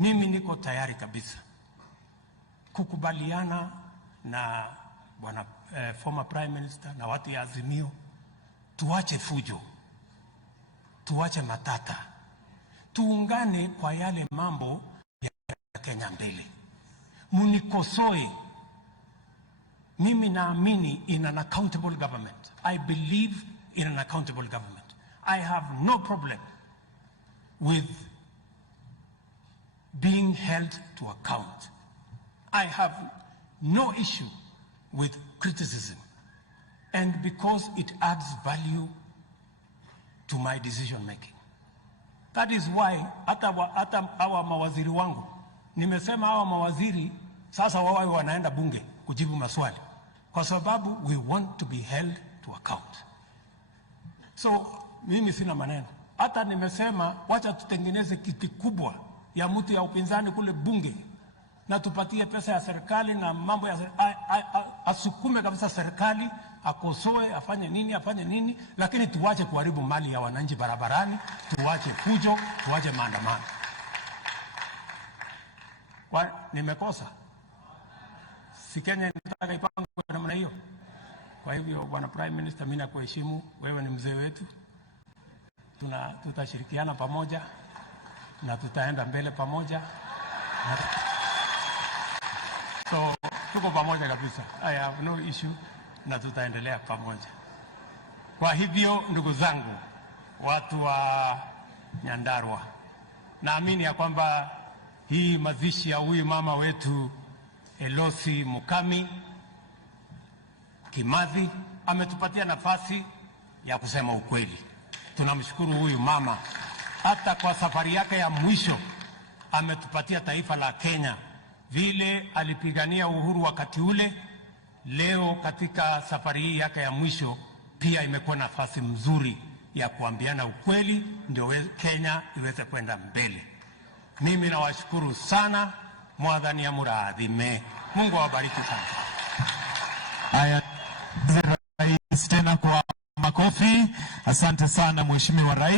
Mimi niko tayari kabisa kukubaliana na bwana former prime minister na watu ya Azimio, tuache fujo, tuache matata, tuungane kwa yale mambo ya Kenya mbele. Munikosoe, mimi naamini in an accountable government. I believe in an accountable government. I have no problem with being held to account. I have no issue with criticism, and because it adds value to my decision making. That is why hata hawa mawaziri wangu, nimesema hawa mawaziri sasa wawe wanaenda bunge kujibu maswali, kwa sababu we want to be held to account. So mimi sina maneno. Hata nimesema wacha tutengeneze kiti kubwa ya mtu ya upinzani kule bunge, na tupatie pesa ya serikali na mambo ya asukume kabisa serikali, akosoe, afanye nini, lakini tuwache kuharibu mali ya wananchi barabarani, tuwache fujo, tuwache maandamano. Kwa nimekosa? Si Kenya inataka ipangwe namna hiyo? Kwa hivyo bwana prime minister, mimi nakuheshimu, wewe ni mzee wetu. Tutashirikiana pamoja na tutaenda mbele pamoja. So tuko pamoja kabisa. I have no issue, na tutaendelea pamoja. Kwa hivyo ndugu zangu, watu wa Nyandarua, naamini ya kwamba hii mazishi ya huyu mama wetu Elosi Mukami Kimathi ametupatia nafasi ya kusema ukweli. Tunamshukuru huyu mama, hata kwa safari yake ya mwisho ametupatia taifa la Kenya vile alipigania uhuru wakati ule. Leo katika safari hii yake ya mwisho pia imekuwa nafasi mzuri ya kuambiana ukweli, ndio Kenya iweze kwenda mbele. Mimi nawashukuru sana, mwadhani ya muradhime. Mungu awabariki sana. Haya, rais tena kwa makofi. Asante sana Mheshimiwa Rais.